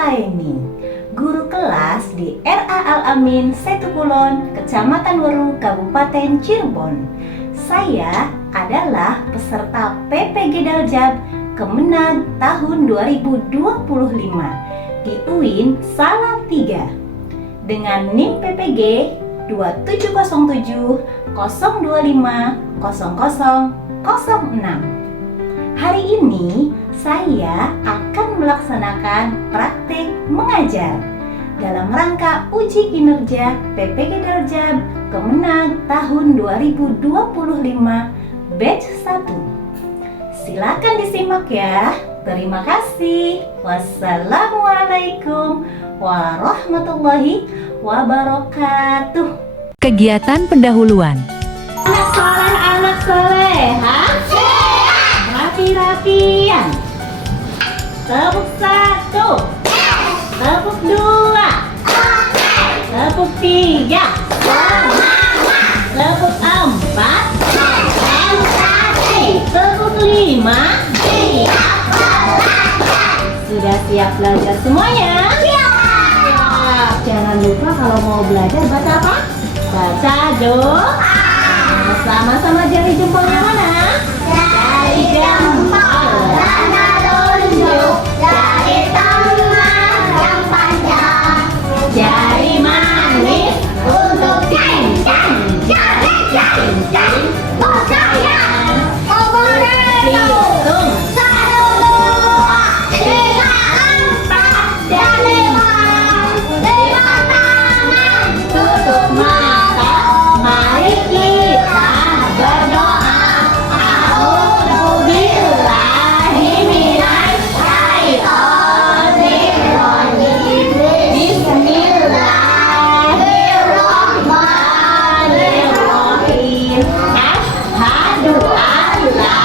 Al-Aimin, guru kelas di RA Al-Amin, Setukulon, Kecamatan Weru, Kabupaten Cirebon. Saya adalah peserta PPG Daljab Kemenag tahun 2025 di UIN Salatiga dengan NIM PPG 2707 025 0006. Hari ini saya akan melaksanakan praktek mengajar dalam rangka uji kinerja PPG Daljab Kemenag tahun 2025 batch 1. Silakan disimak ya. Terima kasih. Wassalamualaikum warahmatullahi wabarakatuh. Kegiatan pendahuluan. Anak soleh, rapi-rapian. Tepuk 1, tepuk 2, tepuk 3, tepuk 4, tepuk 5. Sudah siap belajar semuanya? Siap. Jangan lupa kalau mau belajar baca apa? Baca doa. Sama-sama jari jempolnya mana? Jari jempol mana telunjuk, jari tengah yang panjang, jari manis untuk cincin, jari cincin oh sayang, oh hitung 1, 2, 3, 4 dan 5. 5 tangan tutup mata, mari kita berdoa. A'udzubillahi minasy syaithanir rajim. Bismillahirrahmanirrahim. Asyhadu an la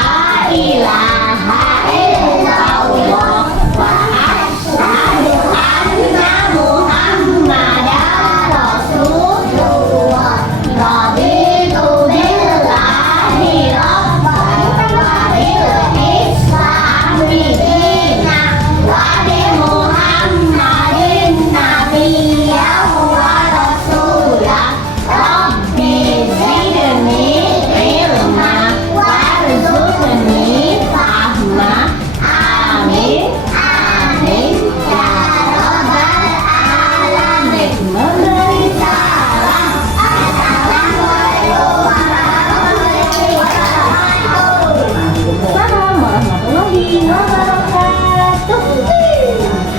ilaha illallah wa asyhadu anna Muhammadan Rasulullah. Raditu billahi rabban wa bil islami dinan wa bi Muhammadin nabiyyan wa rasulan. Rabbi zidni ilma warzuqni fahma. Amin amin ya rabbal alamin. Memberi salam. Assalamualaikum warahmatullahi wabarakatuh.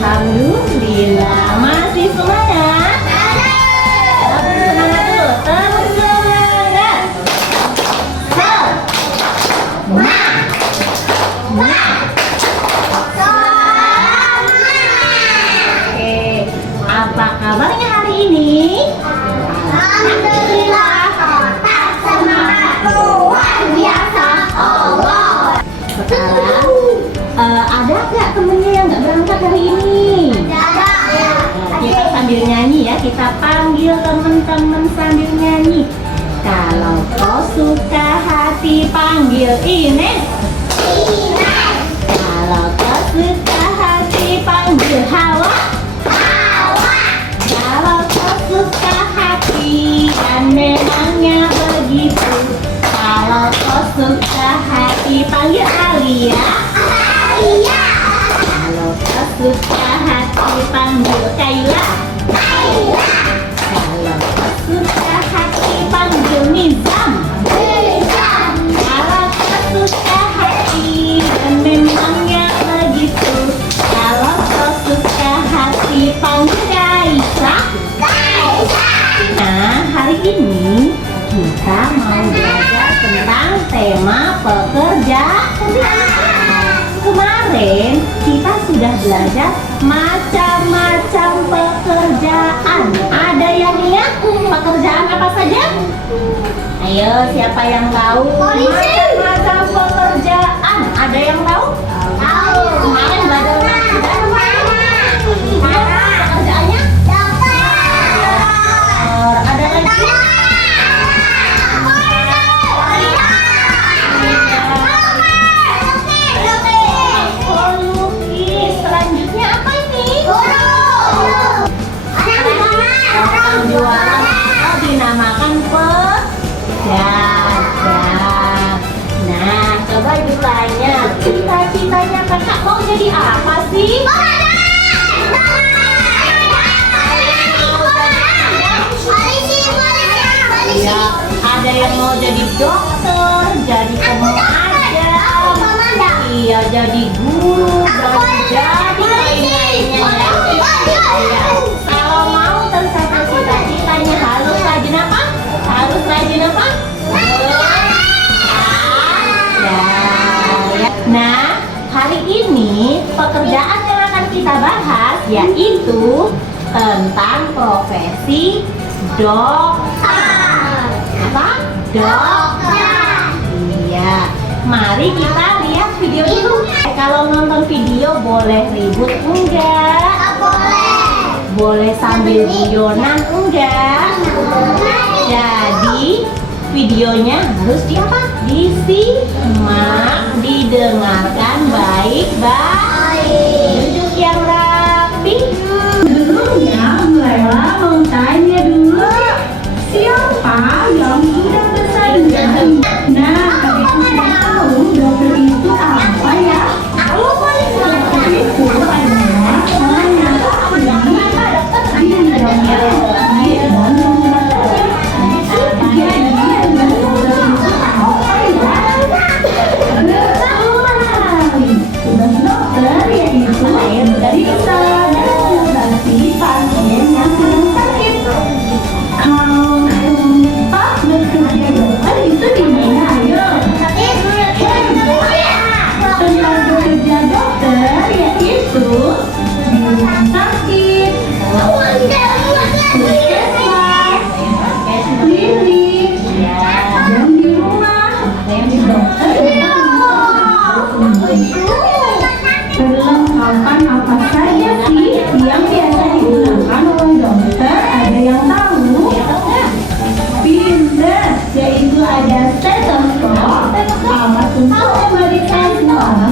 Alhamdulillah, masih semangat? Tepuk semangat dulu, tepuk semangat. Oke, apa kabarnya hari ini? Alhamdulillah, tetap semangat luar biasa Allah. Sekarang ada nggak temennya yang nggak berangkat hari ini? Kita sambil nyanyi ya, kita panggil teman-teman sambil nyanyi. Kalau kau suka hati panggil Ines. Kalau kau suka hati panggil Hawa. Kalau kau suka hati dan memangnya begitu. Kalau kau suka hati panggil Alia. Kalau kau suka hati panggil Kaila. Kalau kau suka hati panggil Nizam. Kalau kau suka hati dan memangnya begitu. Kalau kau suka hati panggil Kaisa. Nah, hari ini kita mau belajar tentang tema pekerjaan. Kemarin kita sudah belajar macam-macam pekerjaan. Ada yang ingat pekerjaan apa saja? Ayo, siapa yang tahu? Macam-macam pekerjaan. Ada yang tahu? Tahu. Kemarin belajar pekerjaannya? Ada lagi? Selanjutnya apa ini? Guru. mau jadi dokter, jadi pemadam, iya jadi guru, dan jadi lain-lainnya. Ya. Kalau mau tercapai cita-citanya harus rajin apa? Harus rajin apa? Nah, hari ini pekerjaan yang akan kita bahas yaitu tentang profesi dokter. Apa? Dokter. Iya. Mari kita lihat video dulu. Kalau nonton video boleh ribut enggak? Boleh sambil guyonan enggak? Jadi videonya harus disimak, didengarkan baik-baik. Duduk yang rapi. Sebelumnya, mulailah mau tanya dulu siapa yang sudah bersaing. Nah, adikku sudah tahu dokter itu apa ya? Dokter itu adalah orang yang ahli di bidangnya dan menggunakan. Jadi, dokter itu apa ya? Tugas dokter yaitu memeriksa dan mengobati pasien yang sedang sakit. Kalau tempat bekerja dokter itu di mana? Ayo. Tempat bekerja dokter yaitu di rumah sakit, puskesmas, klinik, dan di rumah dokter perlengkapan apa saja sih yang biasa digunakan oleh dokter? Ada yang tahu? Pinter, yaitu ada stetoskop, alat untuk memeriksa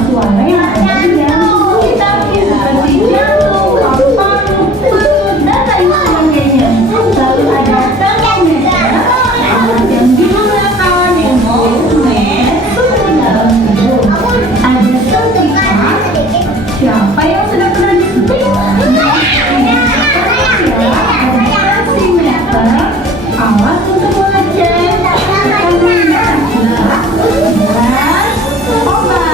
suara yang ada di dalam kita, seperti jantung, paru-paru, perut, dan lain sebagainya. Lalu ada termometer, alat yang digunakan yang mengukur suhu dalam tubuh. Ada suntikan. Siapa yang sudah pernah disuntik? Oximeter, alat untuk mengecek tekanan darah, dan obat.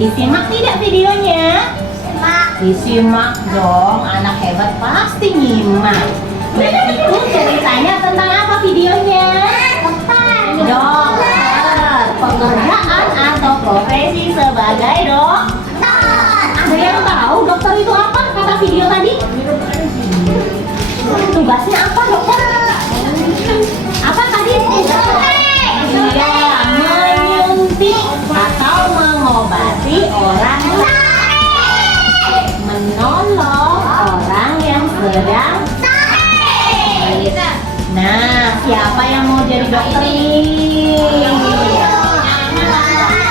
Disimak tidak videonya? Disimak dong, anak hebat pasti nyimak. Nah, itu ceritanya tentang apa videonya? Dokter, pekerjaan atau profesi sebagai dokter. Ada yang tahu dokter itu apa? Kata video tadi. Tugasnya apa dokter? Apa tadi? Iya, menyuntik atau mengobati orang sakit, menolong orang yang sedang sakit. Nah, siapa yang mau jadi dokter ini?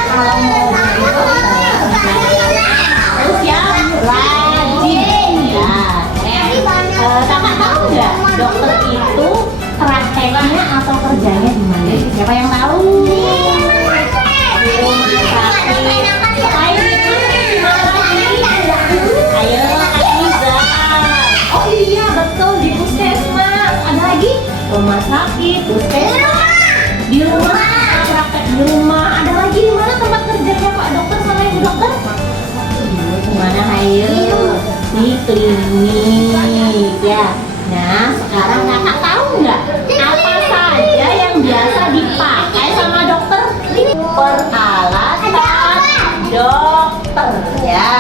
Kalau mau jadi dokter harus yang rajin ya. Kakak tahu nggak dokter itu prakteknya atau kerjanya di mana? Siapa yang tahu? Di rumah sakit. Ayo, Kak Iza. Oh iya, betul, di puskesmas. Ada lagi? Rumah sakit, puskesmas. Di rumah, praktek di rumah. Ada lagi di mana tempat kerjanya Pak Dokter sama Ibu Dokter? Di mana? Ayo, di klinik ya. Nah, sekarang kakak tahu nggak apa saja yang biasa dipakai sama dokter? Peralatan dokter ya.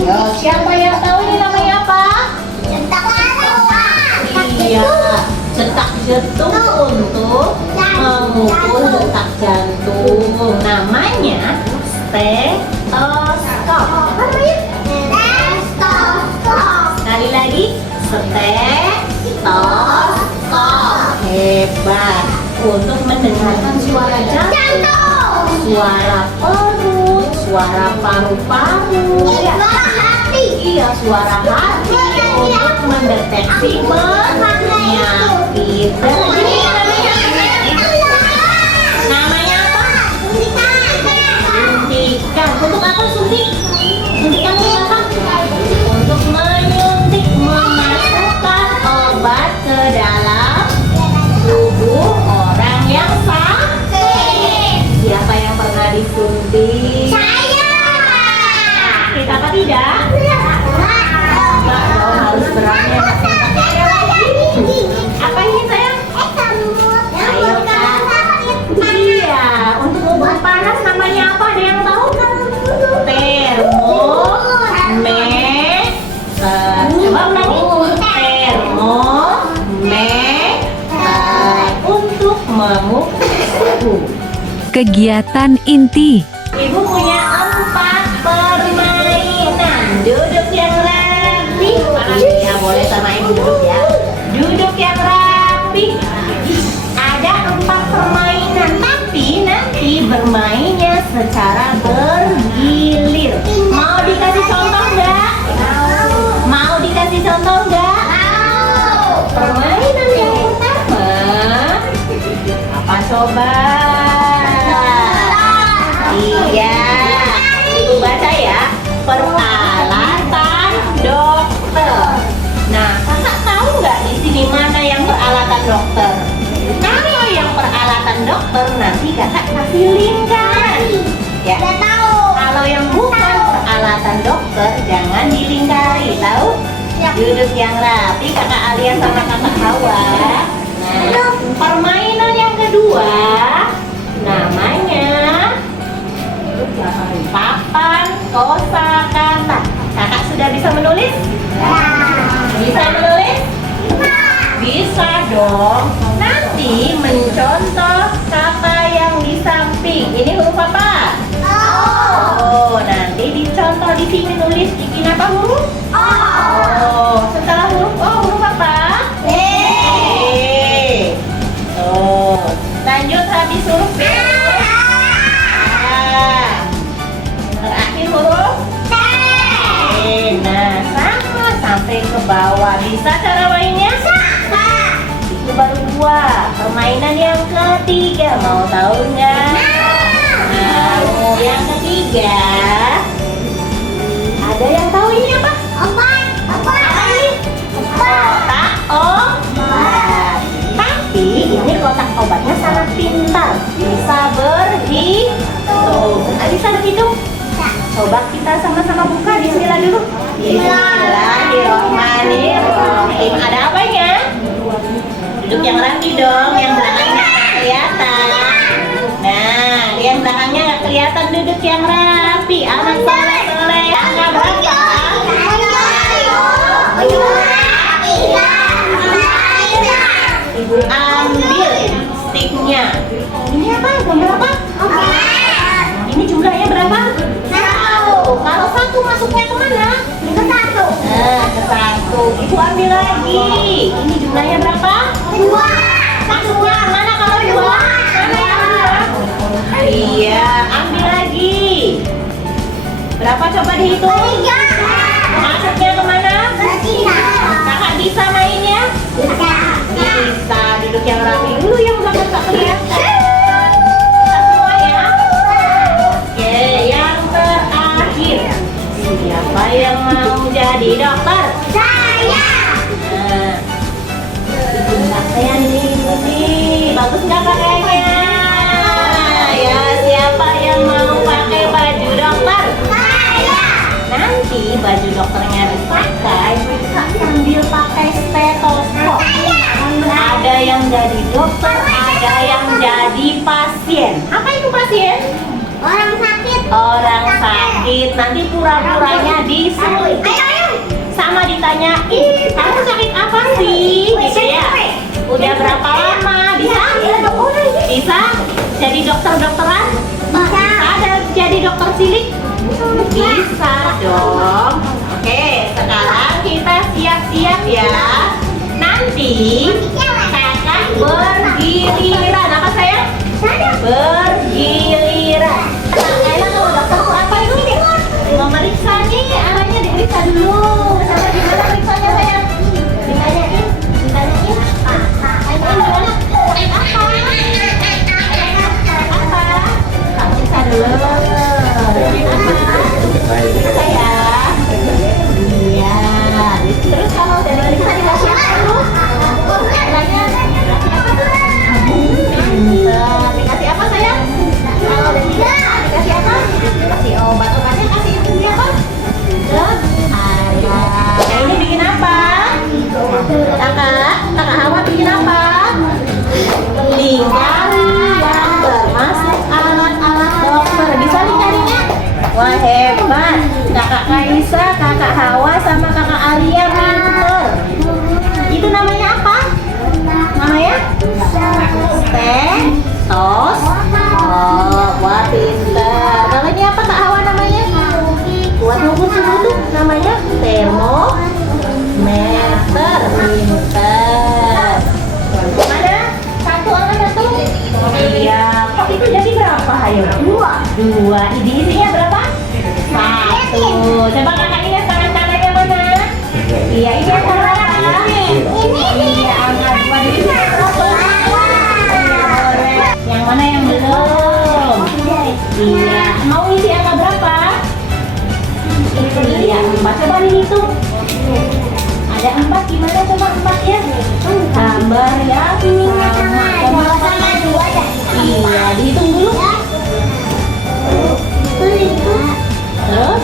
Yo, siapa yang tahu ini namanya apa? Iya, cetak jantung untuk mengukur detak jantung. Namanya stetoskop. Apa namanya? Sekali lagi, stetoskop. Hebat. Untuk mendengarkan suara jantung, suara perut, suara paru-paru, suara hati. ya suara hati untuk mendeteksi penyakit. Namanya apa? Suntikan. Untuk apa suntik? Suntikan untuk apa? Untuk menyuntik, memasukkan obat ke dalam tubuh orang yang sakit. Siapa yang pernah disuntik? Sakit apa tidak? Enggak dong, harus berani. Apa ini sayang? Ayo Kak. Iya, untuk obat panas namanya apa? Ada yang tahu? Coba ulangi. Untuk memukul. Kegiatan inti. Ibu punya 4 permainan. Duduk yang rapi. Ya boleh sama ibu duduk ya. Duduk yang rapi. Ada 4 permainan, tapi nanti bermainnya secara bergilir. Mau dikasih contoh nggak? Mau dikasih contoh nggak? Permainan yang pertama apa coba? Iya, ibu baca ya. Peralatan dokter. Nah, kakak tahu nggak di sini mana yang peralatan dokter? Kalau yang peralatan dokter nanti kakak kasih lingkaran. Ya. Kalau yang bukan peralatan dokter jangan dilingkari, tahu? Duduk yang rapi, kakak Alia sama kakak Hawa. Nah, permainan yang kedua namanya papan kosakata. Kakak sudah bisa menulis? Bisa menulis? Bisa dong. Nanti mencontoh kata yang di samping. Ini huruf apa? Oh, nanti dicontoh di sini nulis bikin apa huruf? Oh, setelah huruf O huruf apa? Oh, lanjut habis huruf B. Terakhir huruf T. Nah, sama sampai ke bawah. Bisa cara mainnya? Itu baru 2. Permainan yang ketiga mau tahu nggak? Nah, yang ketiga ada yang tahu ini apa? Apa ini? Kotak obat. Tapi ini kotak obatnya sangat pintar, bisa berhitung. Bisa berhitung? Coba kita sama-sama buka. Bismillah dulu. Bismillahirrahmanirrahim. Ada apanya? Duduk yang rapi dong, yang belakangnya nggak kelihatan. Nah, yang belakangnya nggak kelihatan, duduk yang rapi. Anak soleh. Angka berapa? Ibu ambil sticknya. Ini apa? Gambar apa? Ini jumlahnya berapa? 1. Kalau 1 masuknya kemana? Ke 1. Ke 1. Ibu ambil lagi. Ini jumlahnya berapa? 2. Masuknya kemana kalau 2? Mana yang 2? Iya, ambil lagi. Berapa coba dihitung? 3. Masuknya kemana? Kakak bisa mainnya? Bisa. Duduk yang rapi dulu, yang belakang tak kelihatan. Semua ya. Oke, yang terakhir. Siapa yang mau jadi dokter? Saya. Nah, saya nih. Bagus nggak pakainya? Ya, siapa yang mau pakai baju dokter? Saya. Nanti baju dokternya dipakai, bisa sambil pakai stetoskop. Ada yang jadi dokter, ada yang jadi pasien. Apa itu pasien? Orang sakit. Orang sakit. Nanti pura-puranya disuntik. Sama ditanyain, kamu sakit apa sih? Gitu ya. Udah berapa lama? Bisa? Bisa? Jadi dokter-dokteran? Bisa. Ada jadi dokter cilik? Bisa dong. Oke, sekarang kita siap-siap ya. Nanti kakak bergiliran. Apa sayang? Bergiliran. Nah, kalau dokter apa itu? Memeriksa nih, arahnya diperiksa dulu. Nisa, kakak Hawa, sama kakak Alia pinter. Itu namanya apa? Namanya? Tos. Oh, wah pinter. Kalau ini apa kak Hawa namanya? Buat ngukur suhu tuh namanya termometer. Pinter. Mana? Satu angka satu? Iya. Kok itu jadi berapa? Ayo. Dua. Ini isinya berapa? Satu. Coba kakak lihat tangan kanannya mana? Iya, ini yang berapa? Ini. Iya, angka dua ini berapa? Yang mana yang belum? Iya. Mau isi angka berapa? Iya, 4. Coba dihitung. Ada 4, gimana coba 4 ya? Gambar ya. Iya, dihitung dulu. Terus?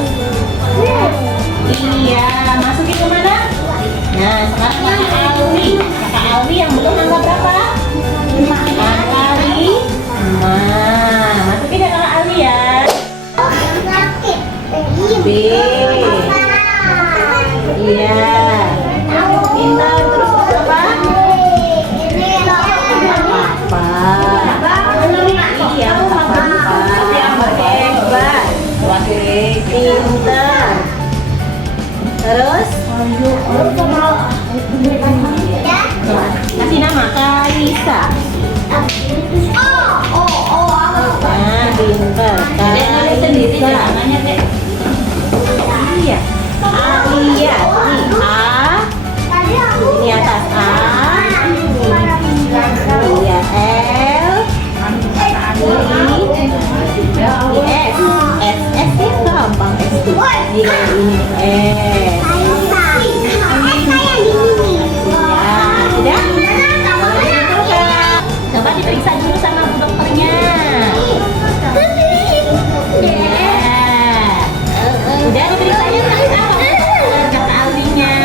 Iya, masukin ke mana? Nah, sekarang kakak Alwi. Kakak Alwi yang belum angka berapa? 5 kali 5. Masukin ya kakak Alwi ya. B. Iya. Pintar. Terus berapa? 8. Iya, 8. Hebat. Pintar. Terus? Kasih nama Kalisa. Nah, pintar. Kalisa. Iya. Alia. Ini atas A. Iya, L. S itu gampang. S itu. Iya, ini S. Ya, sudah? Coba diperiksa dulu sama bu dokternya. Ya. Udah diperiksanya sakit apa? Kakak Alwinya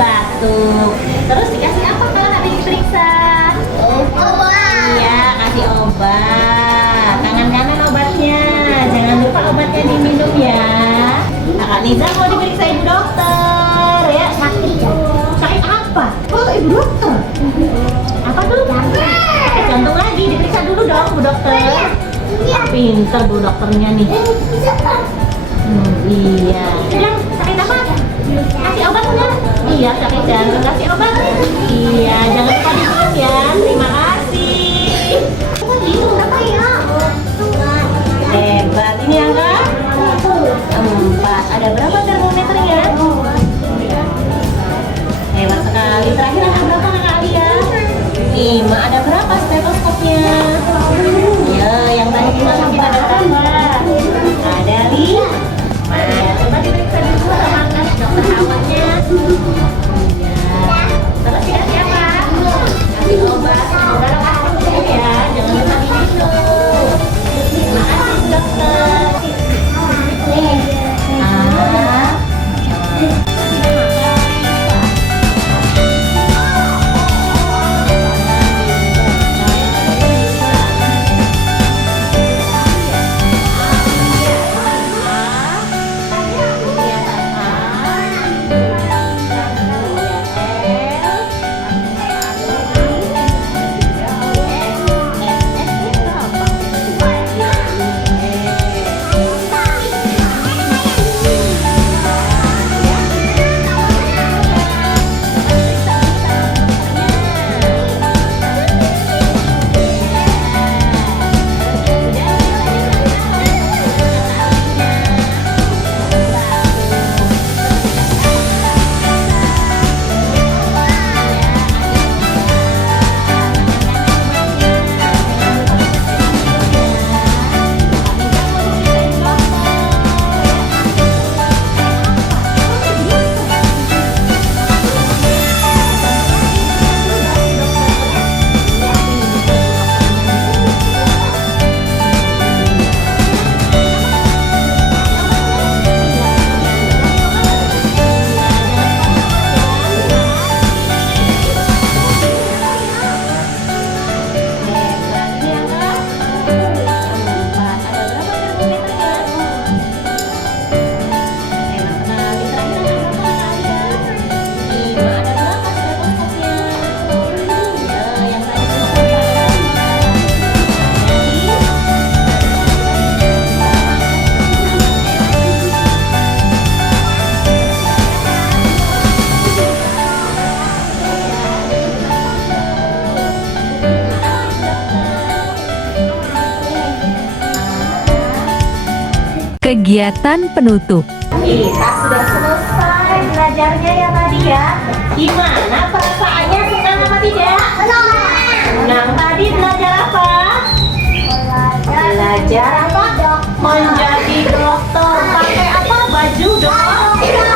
batuk. Terus dikasih apa kalau habis diperiksa? Iya, kasih obat. Tangan kanan obatnya. Jangan lupa obatnya diminum ya. Kakak Niza mau diperiksa ibu dokter ya. Sakit apa? Oh, ibu dokter. Apa tuh? Sakit jantung lagi. Diperiksa dulu dong bu dokter. Pinter bu dokternya nih. Iya. Sedang sakit apa? Kasih obat enggak? Iya, sakit jantung. Kasih obat. Iya, jangan lupa diminum ya. Terima kasih. Hebat. Ini angka 4. Ada berapa termometernya? Hebat sekali. Terakhir angka berapa kakak Alia? 5. Ada berapa stetoskopnya? Ya, yang tadi dimasukin ada berapa? Ada 5. Coba diperiksa dulu sama dokter awalnya. Ya. Terus dikasih apa? Kasih obat. Semoga lekas ya. Jangan lupa diminum. Terima kasih dokter. kegiatan penutup. Kita sudah selesai belajarnya ya tadi ya. Gimana perasaannya, senang apa tidak? Senang. Tadi belajar apa? Belajar apa? Menjadi dokter. Pakai apa? Baju dokter.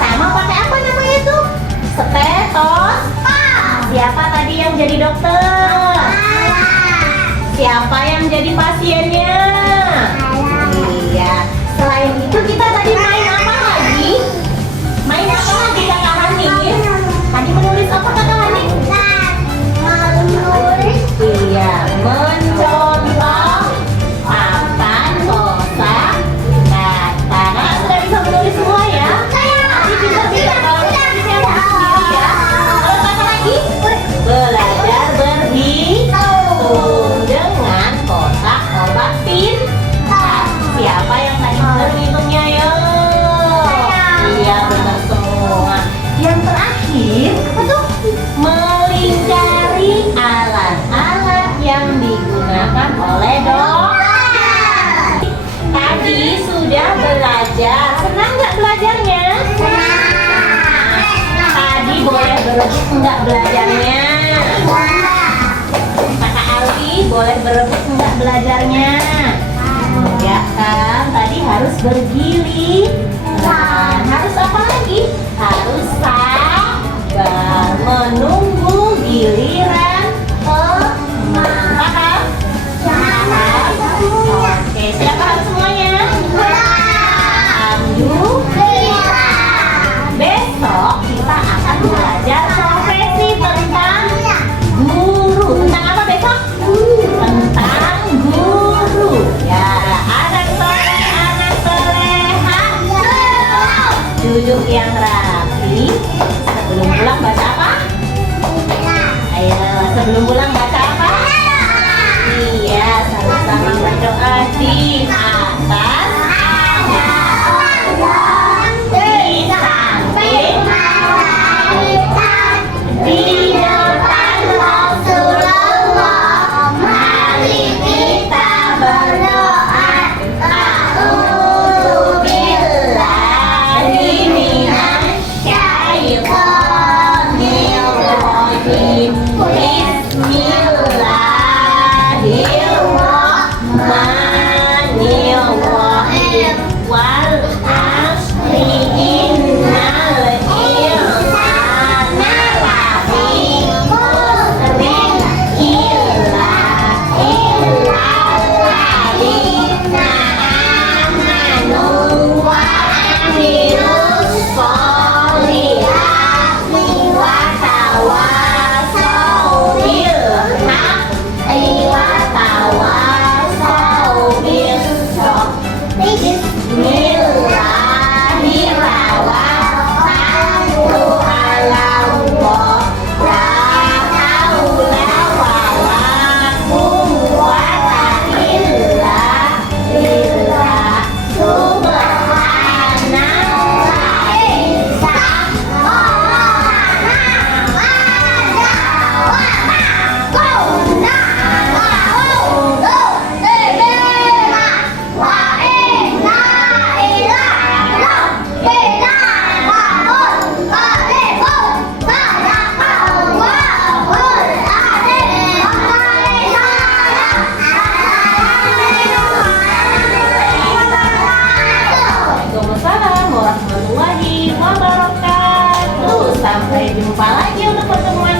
Sama pakai apa namanya itu? Stetos. Siapa tadi yang jadi dokter? Siapa yang jadi pasiennya? Iya. Selain itu kita tadi main apa lagi? Main apa lagi Kakak Hani? Tadi menulis apa Kakak Hani? Iya, mencontoh papan kosa kata. Kakak sudah bisa menulis semua ya? Tadi pintar-pintar kalau menulisnya sendiri ya. Kalau Kakak lagi? Belajar berhitung dengan kotak obat pintar. Siapa yang tadi benar ngitungnya ya? Iya benar semua. Yang terakhir apa tuh? Melingkari alat-alat yang digunakan oleh dokter. Tadi sudah belajar. Senang nggak belajarnya? Tadi boleh berebut nggak belajarnya? Kakak Alwi boleh berebut nggak belajarnya? Ya kan, tadi harus bergilir. Nah, harus apa lagi? Harus sabar menunggu giliran teman. Paham? Paham? Oke, siapa harus semuanya? Alhamdulillah. Besok kita akan belajar profesi tentang guru. Tentang apa besok? Tentang guru. Ya, anak soleh, anak soleha. Duduk yang rapi. Sebelum pulang baca apa? Ayo, sebelum pulang baca apa? Iya, sama-sama berdoa di atas. Di samping. Di depan Rasulullah. Mari kita berdoa. A'udzubillahi minasyaitonir rajim. Bismillahirrahmanirrahim. Wal asri innal insana lafi khusrin illa alladzina amanu wa amilus sholihati wa tawassaw bil haqqi wa tawassaw bis sabr. Waalaikumsalam warahmatullahi wabarakatuh. Sampai jumpa lagi untuk pertemuan